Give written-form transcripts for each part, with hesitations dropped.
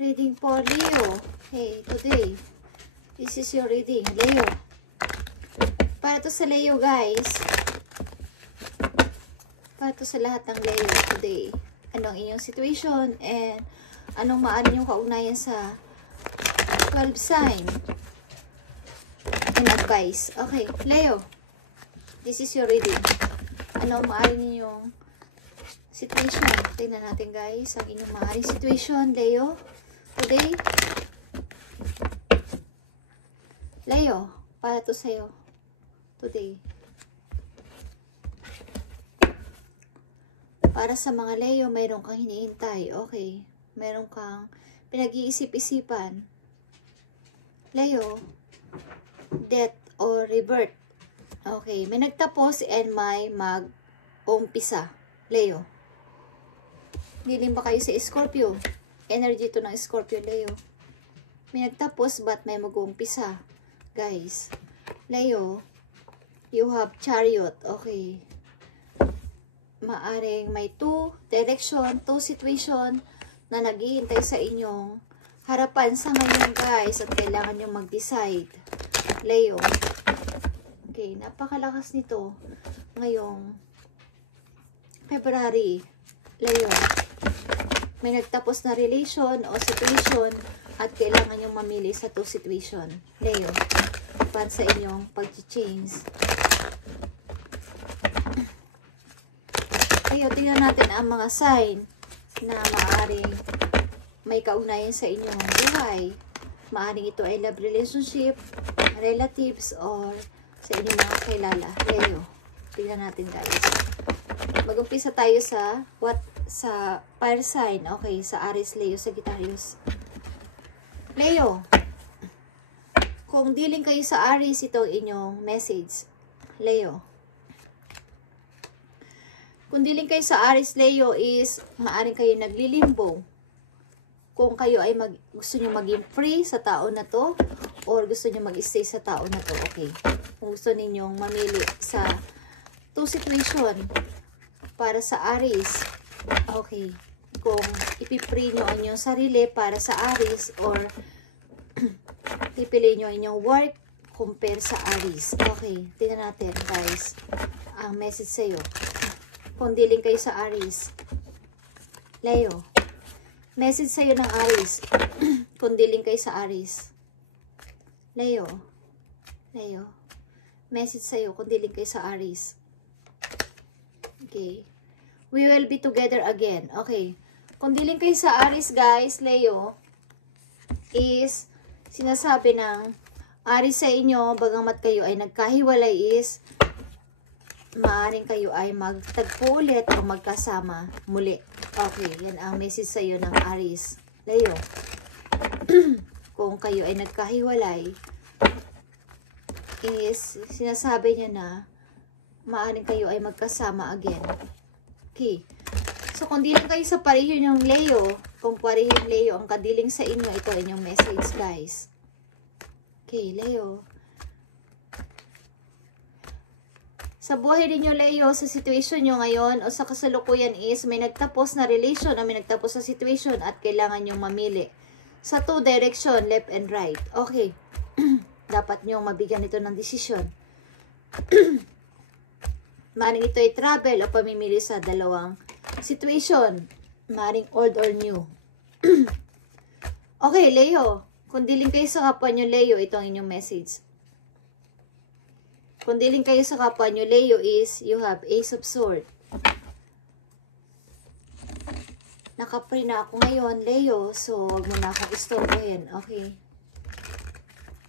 Reading for Leo. Hey, today, this is your reading, Leo. Para to sa Leo, guys. Para to sa lahat ng Leo today. Anong inyong situation and anong maaari niyong kaugnayan sa 12 sign and advice. Okay, Leo. This is your reading. Anong maaari ninyong situation? Tingnan natin, guys. Ang inyong maaaring situation, Leo. Today, Leo, para to sa'yo. Today. Para sa mga Leo, mayroon kang hinihintay. Okay. Mayroon kang pinag-iisip-isipan. Leo, death or rebirth. Okay. May nagtapos and may mag-umpisa. Leo. Dilim ba kayo sa Scorpio? Energy to ng Scorpio, Leo. May nagtapos, but may mag-uumpisa. Guys, Leo, you have Chariot. Okay. Maaring may two direction, two situation na naghihintay sa inyong harapan sa ngayon, guys. At kailangan nyo mag-decide. Leo. Okay, napakalakas nito ngayong February. Leo. May nagtapos na relation o situation at kailangan nyo mamili sa two situation. Leo, para sa inyong pag-change. Leo, tingnan natin ang mga sign na maaaring may kaugnayan sa inyong buhay. Maaaring ito ay love relationship, relatives, or sa inyong mga kilala. Leo, tingnan natin, guys. Mag-umpisa tayo sa sa fire sign. Okay, sa Aries, Leo, Sagittarius. Leo, kung dealing kayo sa Aries, ito inyong message. Leo. Kung dealing kayo sa Aries, Leo, is maaring kayo naglilimbo. Kung kayo ay gusto nyo maging free sa tao na to, or gusto nyo mag-stay sa tao na to. Okay. Kung gusto ninyong mamili sa two situation para sa Aries. Okay. Kung ipipree nyo ang inyong sarili para sa Aries, or pipili nyo ang inyong work compare sa Aries. Okay. Tingnan natin, guys, ang message sa'yo. Kung dealing kayo sa Aries. Leo. Message sa'yo ng Aries. Kung dealing kayo sa Aries. Leo. Leo. Message sa'yo kung dealing kayo sa Aries. Okay. We will be together again. Okay. Kung dealing kayo sa Aries, guys, Leo, is sinasabi ng Aries sa inyo, bagamat kayo ay nagkahiwalay, is maaaring kayo ay magtagpo ulit o magkasama muli. Okay. Yan ang message sa iyo ng Aries. Leo. Kung kayo ay nagkahiwalay, is sinasabi niya na maaaring kayo ay magkasama again. Okay. So, kung diling kayo sa pareho yung Leo, kung pareho yung Leo ang kadiling sa inyo, ito inyong message, guys. Okay, Leo. Sa buhay ninyo, Leo, sa situation nyo ngayon o sa kasalukuyan is may nagtapos na relation o may nagtapos na situation at kailangan nyo mamili sa two direction, left and right. Okay. Dapat nyo mabigyan ito ng desisyon. Maring ito ay travel o pamimili sa dalawang situation. Maring old or new. Okay, Leo. Kung diling kayo sa kapwa nyo, Leo, ito ang inyong message. Kung diling kayo sa kapwa nyo, Leo, is you have Ace of Swords. Naka-free na ako ngayon, Leo. So, wag mo na akong istorbohin. Okay.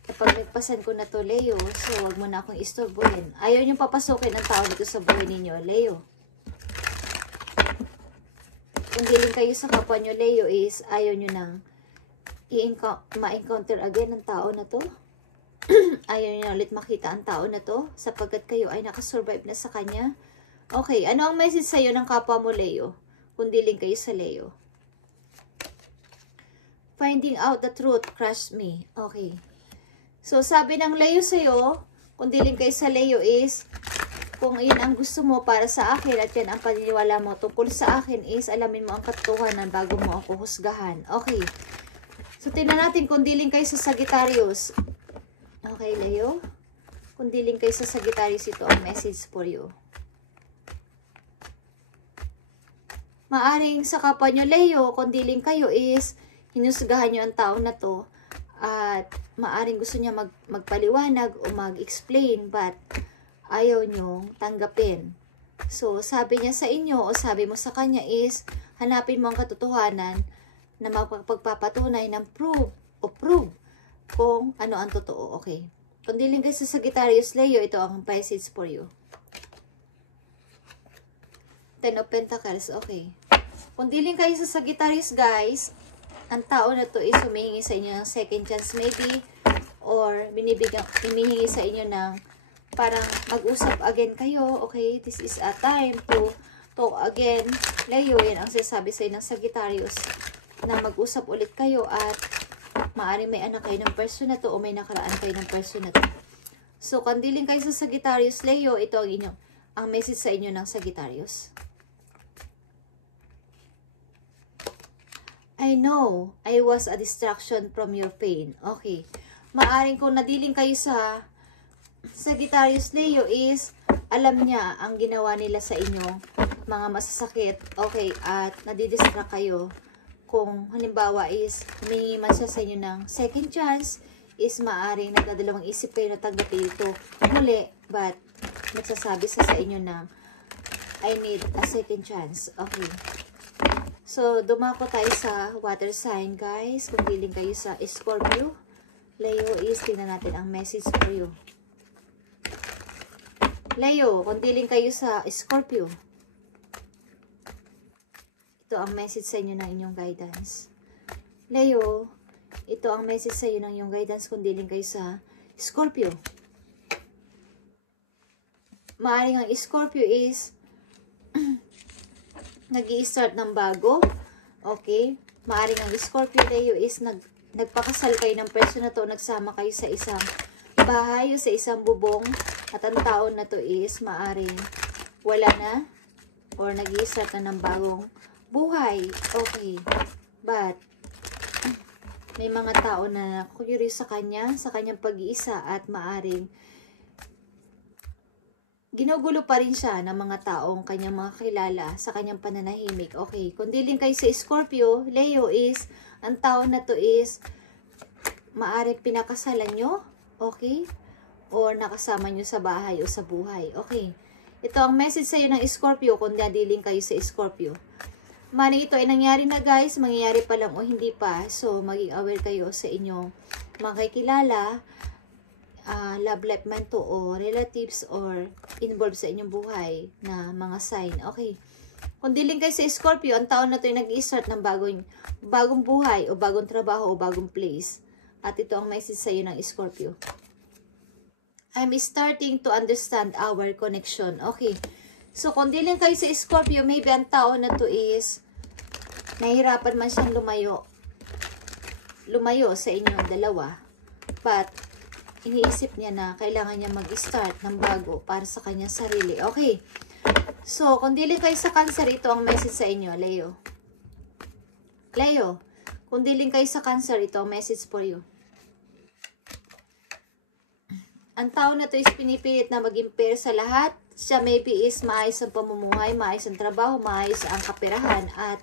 Kapag nagpasan ko na to, Leo, so wag mo na akong istorbohin. Ayaw nyo papasukin ang tao dito sa buhay ninyo, Leo. Kung diling kayo sa kapwa nyo, Leo, is ayaw nyo nang ma-encounter again ang tao na to. Ayaw nyo ulit makita ang tao na to sapagkat kayo ay nakasurvive na sa kanya. Okay, ano ang message sa'yo ng kapwa mo, Leo? Kung diling kayo sa Leo. Finding out the truth, crush me. Okay. So, sabi ng Leo sa'yo, kung diling kayo sa Leo is, kung yun ang gusto mo para sa akin at yan ang paniniwala mo tungkol sa akin is, alamin mo ang katotohanan bago mo ako husgahan. Okay. So, tingnan natin kung dealing kayo sa Sagittarius. Okay, Leo. Kung dealing kayo sa Sagittarius, ito ang message for you. Maaring sa kapwa nyo, Leo, kung dealing kayo is, hinusgahan nyo ang tao na to, at maaring gusto niya magpaliwanag o mag-explain, but ayaw nyo tanggapin. So, sabi niya sa inyo o sabi mo sa kanya is, hanapin mo ang katotohanan na magpagpapatunay ng prove kung ano ang totoo. Okay. Kung dealing kayo sa Sagittarius, Leo, ito ang message for you. Ten of Pentacles. Okay. Kung dealing kayo sa Sagittarius, guys, ang tao na to is humihingi sa inyo ng second chance maybe, or hinihingi sa inyo ng parang mag-usap again kayo. Okay. This is a time to talk again. Leo, yan ang sinasabi sa inyo ng Sagittarius, na mag-usap ulit kayo at maaaring may anak kayo ng person na to o may nakaraan kayo ng person na to. So, kung dealing kayo sa Sagittarius, Leo, ito ang message sa inyo ng Sagittarius. I know I was a distraction from your pain. Okay. Maaring kung nadiling kayo sa Sagittarius, Leo, is alam niya ang ginawa nila sa inyo, mga masasakit. Okay. At nadidistract kayo. Kung halimbawa is humingi man siya sa inyo ng second chance, is maaring nagdadalawang isip kayo na tanggapin ito muli, but nagsasabi sa inyo na I need a second chance. Okay. So, dumako tayo sa water sign, guys. Kung dealing kayo sa Scorpio, Leo, is tingnan natin ang message for you. Leo, kung dealing kayo sa Scorpio, ito ang message sa inyo ng inyong guidance. Leo, ito ang message sa inyo ng inyong guidance kung dealing kayo sa Scorpio. Maaring ang Scorpio is nag-i-start ng bago. Okay? Maaring ang Scorpio, Leo, is nagpakasal kayo ng person na to, nagsama kayo sa isang bahay o sa isang bubong, at ang taon na to is maaring wala na or nag-i-start na ng bagong buhay. Okay. But, may mga tao na curious sa kanyang pag-iisa, at maaring ginugulo pa rin siya ng mga taong kanyang mga kilala sa kanyang pananahimik. Okay. Kung dealing kayo sa Scorpio, Leo, is, ang tao na to is, maaring pinakasalan nyo. Okay. Or nakasama nyo sa bahay o sa buhay. Okay. Ito ang message sa iyo ng Scorpio kung dealing kayo sa Scorpio. Mani ito ay nangyari na, guys, mangyayari pa lang o hindi pa. So, maging aware kayo sa inyong makikilala, love life man to, o relatives, or involved sa inyong buhay na mga sign. Okay. Kung dealing kayo sa Scorpio, ang taon na ito ay nag-i-start ng bagong buhay, o bagong trabaho, o bagong place. At ito ang message sa iyo ng Scorpio. I'm starting to understand our connection. Okay. So, kung dealing kayo sa Scorpio, maybe ang tao na to is nahihirapan man siyang lumayo sa inyong dalawa. But, iniisip niya na kailangan niya mag-start ng bago para sa kanyang sarili. Okay. So, kung dealing kayo sa Cancer, ito ang message sa inyo, Leo. Leo, kung dealing kayo sa Cancer, ito ang message for you. Ang tao na to is pinipilit na maging fair sa lahat. Siya maybe is maayos ang pamumuhay, maayos ang trabaho, maayos ang kaperahan, at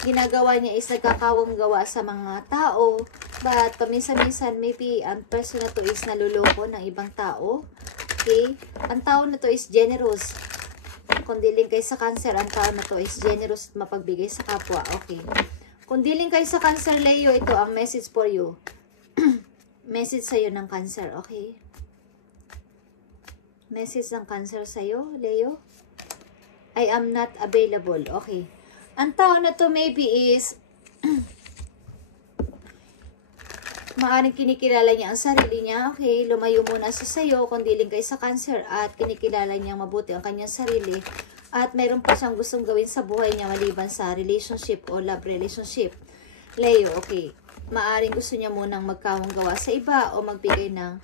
ginagawa niya is nagkakawang gawa sa mga tao. But paminsan-minsan maybe ang person na to is naluloko ng ibang tao. Okay? Ang tao na to is generous. Kung dealing kayo sa Cancer, ang tao na to is generous at mapagbigay sa kapwa. Okay. Kung dealing kayo sa Cancer, Leo, ito ang message for you. Message sa'yo ng Cancer. Okay? Message ng Cancer sa'yo, Leo. I am not available. Okay. Ang tao na to maybe is maaring kinikilala niya ang sarili niya. Okay. Lumayo muna sa sayo kung dealing kayo sa Cancer, at kinikilala niya mabuti ang kanyang sarili. At mayroon pa siyang gustong gawin sa buhay niya maliban sa relationship o love relationship. Leo, okay. Maaring gusto niya munang magkawang gawa sa iba o magbigay ng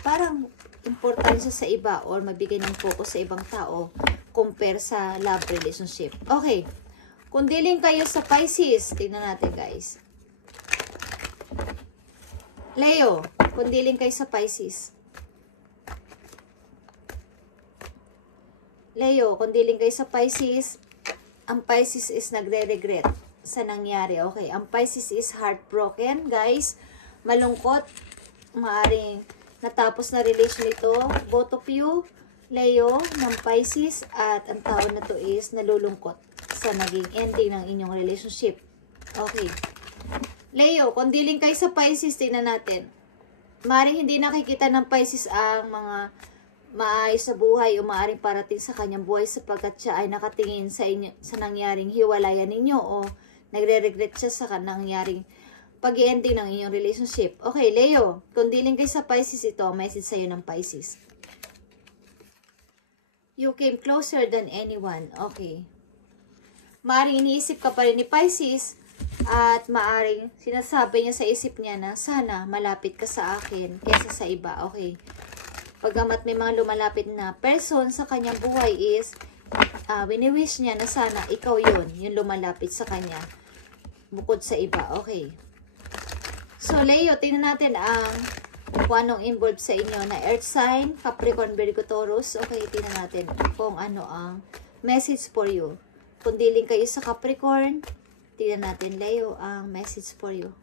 parang importansya sa iba, or mabigay ng focus sa ibang tao compare sa love relationship. Okay. Kung dealing kayo sa Pisces, tingnan natin, guys. Leo, kung dealing kayo sa Pisces. Leo, kung dealing kayo sa Pisces, ang Pisces is nagre-regret sa nangyari. Okay, ang Pisces is heartbroken, guys. Malungkot. Maaring natapos na relation ito. Both of you, Leo, ng Pisces, at ang tao na to is nalulungkot sa naging ending ng inyong relationship. Okay. Leo, kung dealing kayo sa Pisces, tingnan natin. Maaring hindi nakikita ng Pisces ang mga maayos sa buhay o maaaring parating sa kanyang buhay sapagkat siya ay nakatingin sa inyo, sa nangyaring hiwalayan ninyo o nagre-regret siya sa nangyaring pag-ending ng inyong relationship. Okay, Leo, kung dealing kayo sa Pisces, ito ang message sa'yo ng Pisces. You came closer than anyone. Okay. Maaring iniisip ka pa rin ni Pisces at maaring sinasabi niya sa isip niya na sana malapit ka sa akin kaysa sa iba. Okay. Pagamat may mga lumalapit na person sa kanyang buhay is wini-wish niya na sana ikaw yun, yung lumalapit sa kanya bukod sa iba. Okay. So, Leo, tingnan natin ang kung anong involved sa inyo na Earth sign, Capricorn, Virgo, Taurus. Okay, tingnan natin kung ano ang message for you. Kung dealing kayo sa Capricorn, tingnan natin, Leo, ang message for you.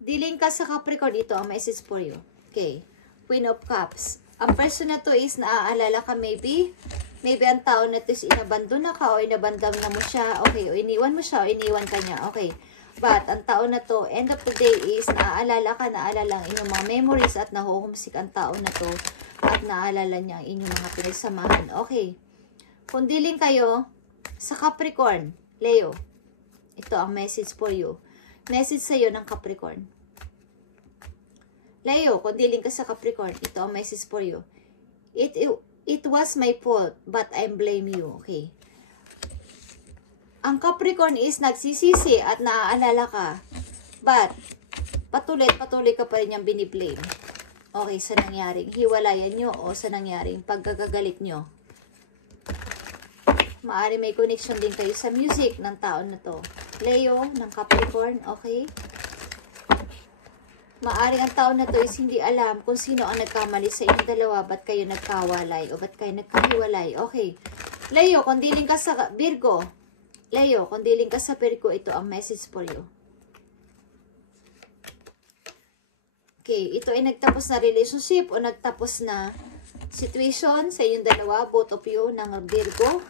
Dealing ka sa Capricorn, ito ang message for you. Okay. Queen of Cups. Ang person na to is naaalala ka maybe. Maybe ang tao na to is inabandon na ka o inabandam na mo siya. Okay. O iniwan mo siya o iniwan ka niya. Okay. But ang tao na to, end of the day is naaalala ka, naaalala ang inyong mga memories at nahuhumsik ang tao na to at naaalala niya ang inyong mga pinagsamahan. Okay. Kung dealing kayo sa Capricorn, Leo, ito ang message for you. Message sa'yo ng Capricorn. Leo, kung dealing ka sa Capricorn, ito ang message for you. It was my fault, but I blame you. Okay. Ang Capricorn is nagsisisi at naaalala ka. But, patuloy ka pa rin niyang biniblame. Okay, sa nangyaring hiwalayan nyo o sa nangyaring pagkagagalit nyo. Maari may connection din kayo sa music ng taon na to. Leo, ng Capricorn, okay? Maari ang taon na to is hindi alam kung sino ang nagkamali sa inyong dalawa, ba't kayo nagkawalay o ba't kayo nagkahiwalay. Okay. Leo, kung dealing ka sa Virgo, Leo, kung dealing ka sa Virgo, ito ang message for you. Okay, ito ay nagtapos na relationship o nagtapos na situation sa inyong dalawa, both of you, ng Virgo.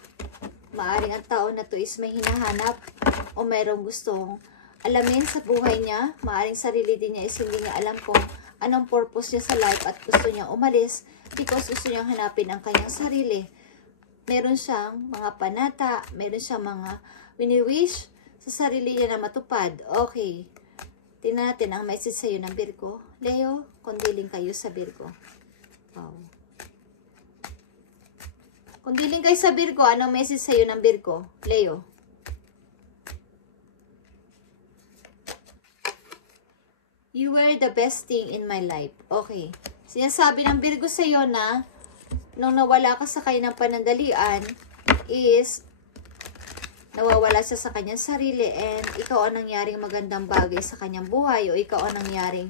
Maaring ang tao na to is may hinahanap o mayroong gustong alamin sa buhay niya. Maaring sarili din niya is hindi niya alam kung anong purpose niya sa life at gusto niya umalis because gusto niyang hanapin ang kanyang sarili. Meron siyang mga panata, meron siyang mga wini-wish sa sarili niya na matupad. Okay. Tingnan natin ang message sa'yo ng Virgo. Leo, kung dealing kayo sa Virgo. Wow. Kung dealing kayo sa Virgo, anong message sa'yo ng Virgo? Leo. You were the best thing in my life. Okay. Sinasabi ng Virgo sa'yo na nung nawala ka sa kanyang panandalian is nawawala siya sa kanyang sarili and ikaw ang nangyaring magandang bagay sa kanyang buhay o ikaw ang nangyaring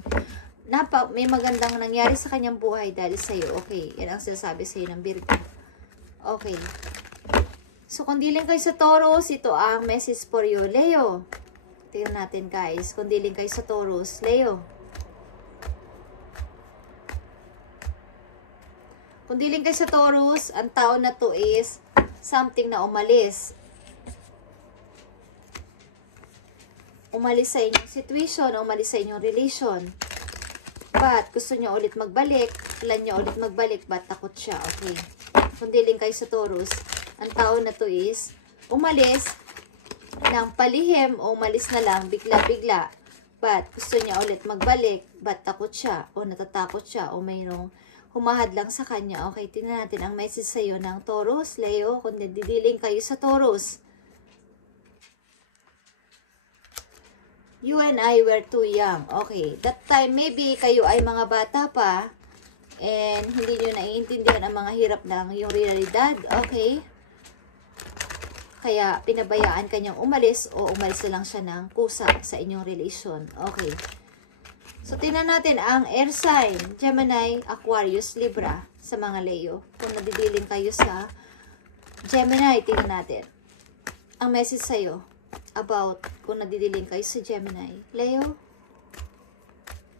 may magandang nangyari sa kanyang buhay dahil sa'yo. Okay. Yan ang sinasabi sa'yo ng Virgo. Okay. So, kung dealing kayo sa Taurus, ito ang message for you. Leo. Tingnan natin, guys. Kung dealing kayo sa Taurus. Leo. Kung dealing kayo sa Taurus, ang tao na to is something na umalis. Umalis sa inyong situation, umalis sa inyong relation. But, gusto niya ulit magbalik. Plan niya ulit magbalik, but takot siya. Okay. Kung dealing kayo sa Taurus, ang tao na to is umalis ng palihim o umalis na lang bigla-bigla. But gusto niya ulit magbalik, but takot siya o natatakot siya o mayroong humahad lang sa kanya. Okay, tingnan natin ang message sa iyo ng Taurus. Leo, kung didiling kayo sa Taurus. You and I were too young. Okay, that time maybe kayo ay mga bata pa. And hindi nyo naiintindihan ang mga hirap ng yung realidad. Okay. Kaya pinabayaan kanyang umalis o umalis na lang siya ng kusa sa inyong relation. Okay. So, tingnan natin ang air sign, Gemini, Aquarius, Libra sa mga Leo. Kung nadidiling kayo sa Gemini, tingnan natin. Ang message sa'yo about kung nadidiling kayo sa Gemini. Leo?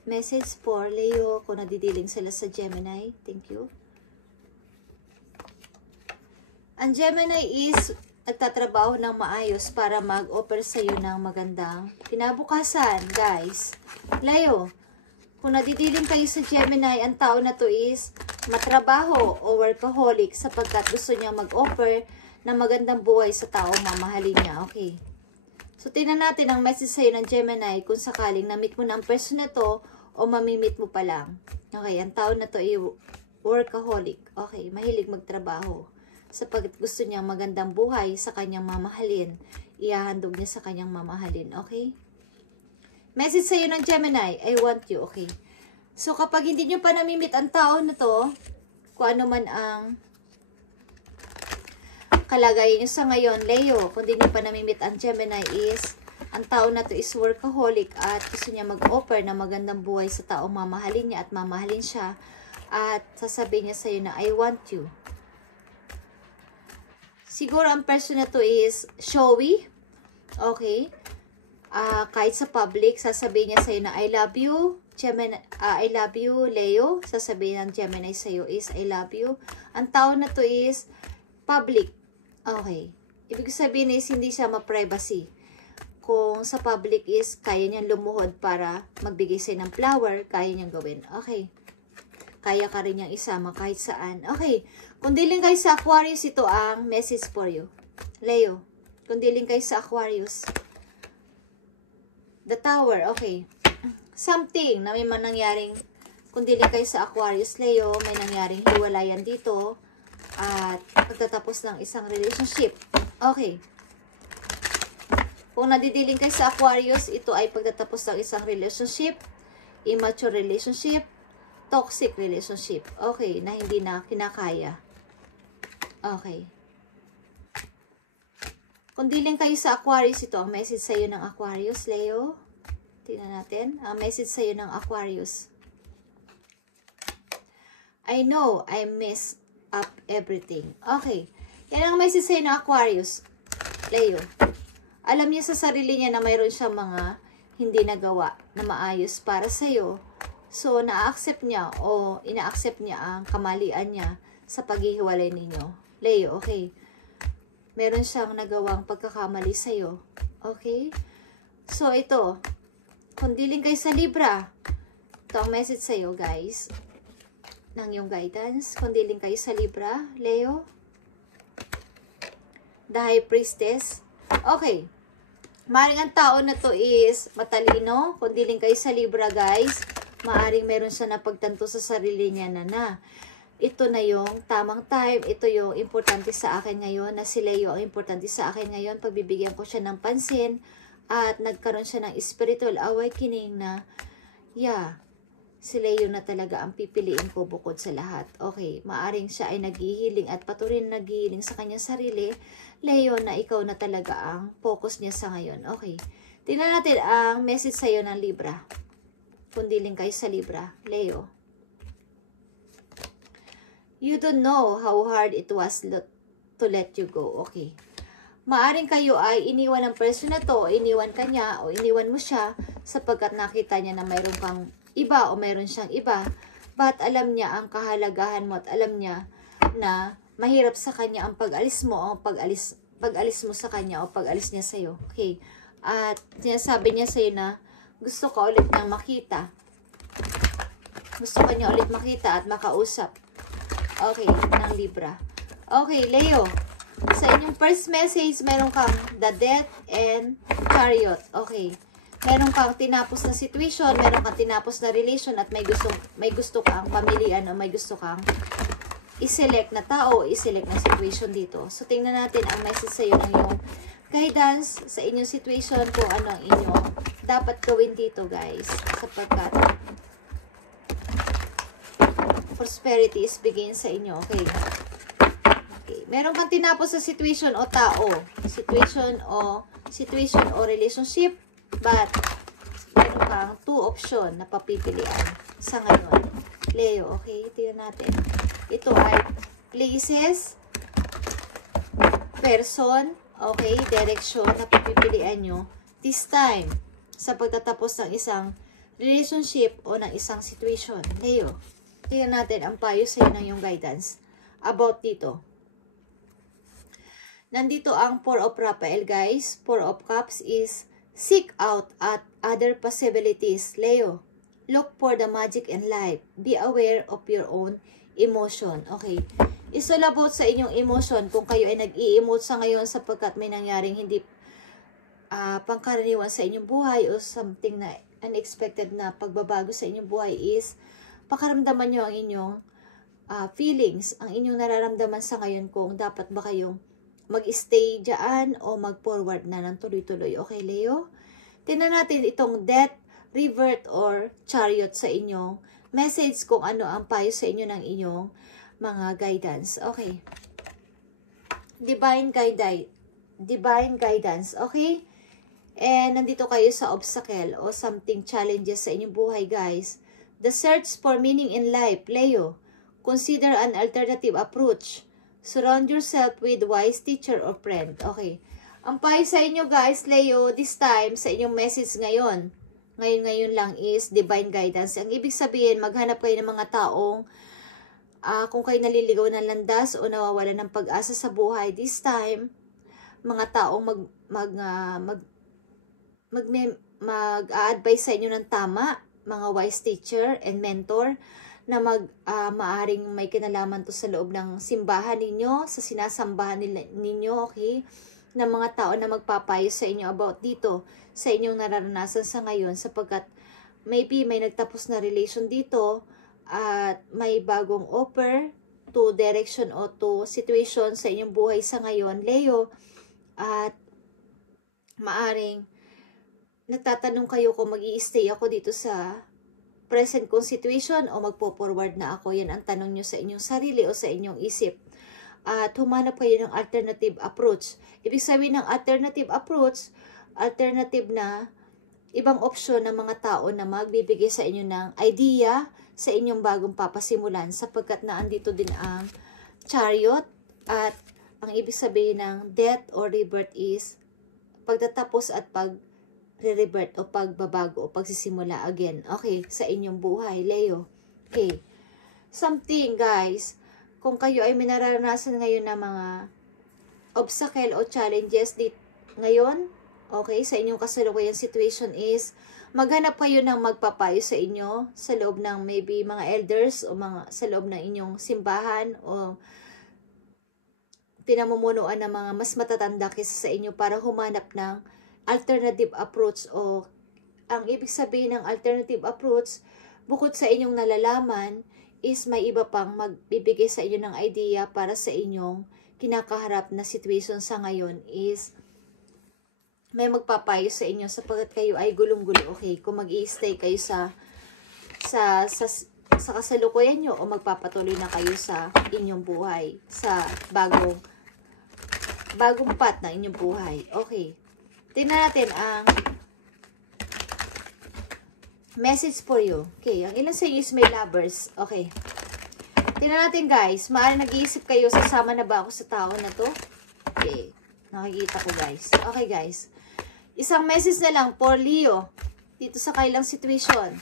Message for Leo kung nadidiling sila sa Gemini. Thank you. Ang Gemini is nagtatrabaho ng maayos para mag-offer sa'yo ng magandang kinabukasan, guys. Leo, kung nadidiling kayo sa Gemini, ang tao na to is matrabaho o workaholic sapagkat gusto niya mag-offer ng magandang buhay sa taong mamahalin niya. Okay. So, tingnan natin ang message sa'yo ng Gemini kung sakaling na-meet mo na ang person na to o mamimit mo pa lang. Okay, ang tao na to ay workaholic. Okay, mahilig magtrabaho. Sapagkat gusto niya magandang buhay sa kanyang mamahalin. Ihahandog niya sa kanyang mamahalin. Okay? Message sa'yo ng Gemini, I want you. Okay. So, kapag hindi nyo pa namimit ang tao na to, kung ano man ang kalagayan nyo sa ngayon, Leo, kung hindi nyo pa namimit ang Gemini is, ang tao na to is workaholic at gusto niya mag-offer na magandang buhay sa taong mamahalin niya at mamahalin siya at sasabihin niya sa'yo na, I want you. Siguro ang person na to is showy. Okay. Kahit sa public, sasabihin niya sa'yo na I love you. Gemini, I love you, Leo. Sasabihin ng Gemini sa'yo is I love you. Ang tao na to is public. Okay. Ibig sabihin is hindi siya ma-privacy. Kung sa public is kaya niyang lumuhod para magbigay sa'yo ng flower, kaya niyang gawin. Okay. Kaya ka rin niyang isama kahit saan. Okay. Kung diling kayo sa Aquarius, ito ang message for you. Leo, kung diling kayo sa Aquarius, the Tower, okay. Something na may manangyaring, kung diling kayo sa Aquarius, Leo, may nangyaring hiwalayan dito at pagtatapos ng isang relationship. Okay. Kung nadidiling kayo sa Aquarius, ito ay pagtatapos ng isang relationship, immature relationship, toxic relationship. Okay, na hindi na kinakaya. Okay. Kung diling kayo sa Aquarius, ito ang message sa'yo ng Aquarius, Leo. Tingnan natin. Ang message sa'yo ng Aquarius. I know I mess up everything. Okay. Yan ang message sa'yo ng Aquarius, Leo. Alam niya sa sarili niya na mayroon siyang mga hindi nagawa na maayos para sa'yo. So, na-accept niya o ina-accept niya ang kamalian niya sa paghihiwalay ninyo. Leo, okay. Meron siyang nagawang pagkakamali sa'yo. Okay? So, ito. Kung diling kayo sa Libra, ito ang message sa'yo, guys. Ng yung guidance. Kung diling kayo sa Libra, Leo. The High Priestess. Okay. Maring ang tao na to is matalino. Kung diling kayo sa Libra, guys, maaring meron siya na pagtanto sa sarili niya na ito na yung tamang time, ito yung importante sa akin ngayon, na si Leo ang importante sa akin ngayon, pagbibigyan ko siya ng pansin, at nagkaroon siya ng spiritual awakening na, yeah, si Leo na talaga ang pipiliin ko bukod sa lahat. Okay, maaring siya ay naghihiling at patuloy na naghihiling sa kanyang sarili, Leo, na ikaw na talaga ang focus niya sa ngayon. Okay, tingnan natin ang message sa'yo ng Libra. Kung diling kayo sa Libra, Leo. You don't know how hard it was to let you go. Okay. Maaring kayo ay iniwan ng person na to, iniwan ka niya, o iniwan mo siya sapagkat nakita niya na mayroon kang iba o mayroon siyang iba. But alam niya ang kahalagahan mo at alam niya na mahirap sa kanya ang pag-alis mo o pag-alis mo sa kanya o pag-alis niya sa'yo. Okay. At sinasabi niya sa'yo na gusto ka ulit niyang makita. Gusto ka niya ulit makita at makausap. Okay, ng Libra. Okay, Leo. Sa inyong first message, meron kang the Death and Chariot. Okay. Meron kang tinapos na situation, meron kang tinapos na relation, at may gusto kang pamilian o may gusto kang i-select na tao o i-select na situation dito. So, tingnan natin ang message sa iyo ng iyong guidance sa inyong situation, kung ano ang inyong dapat gawin dito, guys. Sapagkat prosperity is begin sa inyo. Okay. Okay. Meron kang tinapos sa situation o tao. Situation o relationship. But, meron kang 2 option na papipilian sa ngayon. Leo, okay? Tingnan natin. Ito ay places, person, okay? Direction na papipilian nyo this time sa pagtatapos ng isang relationship o ng isang situation. Leo, tingnan natin ang payo sa'yo ng yung guidance about dito. Nandito ang 4 of Rafael, guys. 4 of Cups is seek out at other possibilities. Leo, look for the magic in life. Be aware of your own emotion. Okay. It's all about sa inyong emotion. Kung kayo ay nag-i-emote sa ngayon sapagkat may nangyaring hindi pangkaraniwan sa inyong buhay o something na unexpected na pagbabago sa inyong buhay is pakaramdaman nyo ang inyong feelings, ang inyong nararamdaman sa ngayon kung dapat ba kayong mag-stay dyan o mag-forward na ng tuloy-tuloy. Okay, Leo? Tingnan natin itong death, revert, or chariot sa inyong message kung ano ang payo sa inyo ng inyong mga guidance. Okay. Divine guidance. Okay? And nandito kayo sa obstacle o something challenges sa inyong buhay, guys. The search for meaning in life. Leo, consider an alternative approach. Surround yourself with wise teacher or friend. Okay. Ang payo sa inyo, guys, Leo, this time, sa inyong message ngayon lang is divine guidance. Ang ibig sabihin, maghanap kayo ng mga taong kung kayo naliligaw ng landas o nawawala ng pag-asa sa buhay, this time, mga taong mag-a-advise sa inyo ng tama, mga wise teacher and mentor, na maaring may kinalaman to sa loob ng simbahan ninyo, sa sinasambahan ninyo, okay? Na mga tao na magpapayo sa inyo about dito, sa inyong nararanasan sa ngayon, sapagkat maybe may nagtapos na relation dito, at may bagong offer to direction o to situation sa inyong buhay sa ngayon, Leo, at maaring nagtatanong kayo kung mag-i-stay ako dito sa present kong situation o magpo-forward na ako. Yan ang tanong nyo sa inyong sarili o sa inyong isip. At humanap kayo ng alternative approach. Ibig sabihin ng alternative approach, alternative na ibang option ng mga tao na magbibigay sa inyo ng idea sa inyong bagong papasimulan, sapagkat naandito din ang chariot at ang ibig sabihin ng death or rebirth is pagtatapos at re-revert o pagbabago o pagsisimula again. Okay, sa inyong buhay, Leo. Okay. Something, guys, kung kayo ay minaranasan ngayon na mga obstacle o challenges ngayon, okay, sa inyong kasalukuyang situation is, maghanap kayo ng magpapayo sa inyo sa loob ng maybe mga elders o sa loob ng inyong simbahan o pinamumunuan ng mga mas matatanda kaysa sa inyo para humanap ng alternative approach. O ang ibig sabihin ng alternative approach, bukod sa inyong nalalaman, is may iba pang magbibigay sa inyo ng idea para sa inyong kinakaharap na situation sa ngayon, is may magpapayo sa inyo sapagkat kayo ay gulong-gulo. Okay, kung mag-i-stay kayo sa kasalukuyan nyo o magpapatuloy na kayo sa inyong buhay, sa bagong path na inyong buhay. Okay. Tingnan natin ang message for you. Okay, ang ilan sa inyo is may lovers. Okay. Tingnan natin, guys. Maaari nag-iisip kayo, sasama na ba ako sa tao na to? Okay. Nakikita ko, guys. Okay, guys. Isang message na lang for Leo dito sa kailang situation.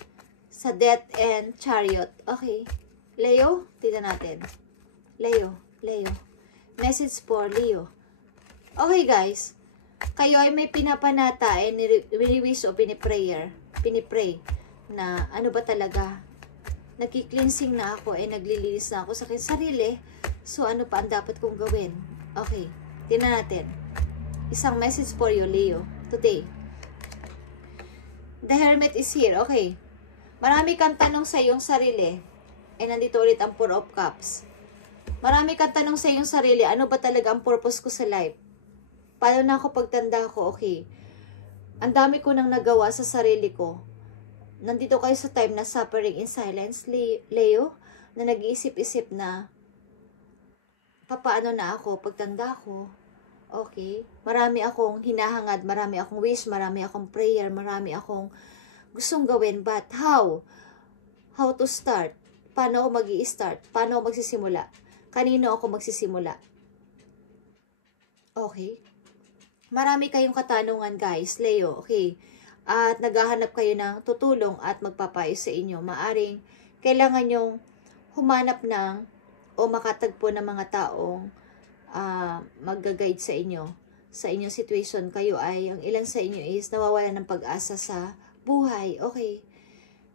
Sa death and chariot. Okay. Leo, tingnan natin. Leo. Message for Leo. Okay, guys. Kayo ay may pinapanata and wini-wish o pinipray na ano ba talaga, nagki-cleansing na ako, naglilinis na ako sa aking sarili, so ano pa ang dapat kong gawin? Okay, tingnan natin. Isang message for you, Leo, today. The Hermit is here. Okay, marami kang tanong sa iyong sarili, nandito ulit ang 4 of Cups. Marami kang tanong sa iyong sarili, ano ba talaga ang purpose ko sa life? Paano na ako pagtanda ko? Okay. Ang dami ko nang nagawa sa sarili ko. Nandito kayo sa time na suffering in silence, Leo, na nag-iisip-isip na papaano na ako pagtanda ko. Okay? Marami akong hinahangad, marami akong wish, marami akong prayer, marami akong gustong gawin. But how? How to start? Paano ako mag-i-start? Paano ako magsisimula? Kanino ako magsisimula? Okay? Marami kayong katanungan, guys. Leo, okay? At naghahanap kayo ng tutulong at magpapayo sa inyo. Maaring kailangan nyong humanap ng o makatagpo ng mga taong mag-guide sa inyo. Sa inyong situation, kayo ay, ang ilan sa inyo is nawawala ng pag-asa sa buhay. Okay.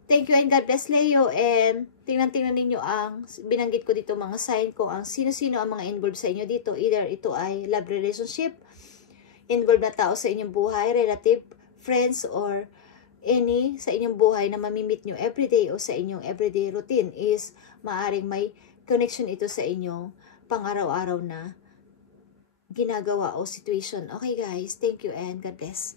Thank you and God bless, Leo. And tingnan ninyo ang binanggit ko dito mga sign ko, ang sino-sino ang mga involved sa inyo dito. Either ito ay love relationship, involved na tao sa inyong buhay, relative, friends, or any sa inyong buhay na mamimit nyo everyday o sa inyong everyday routine is maaring may connection ito sa inyong pang-araw-araw na ginagawa o situation. Okay guys, thank you and God bless.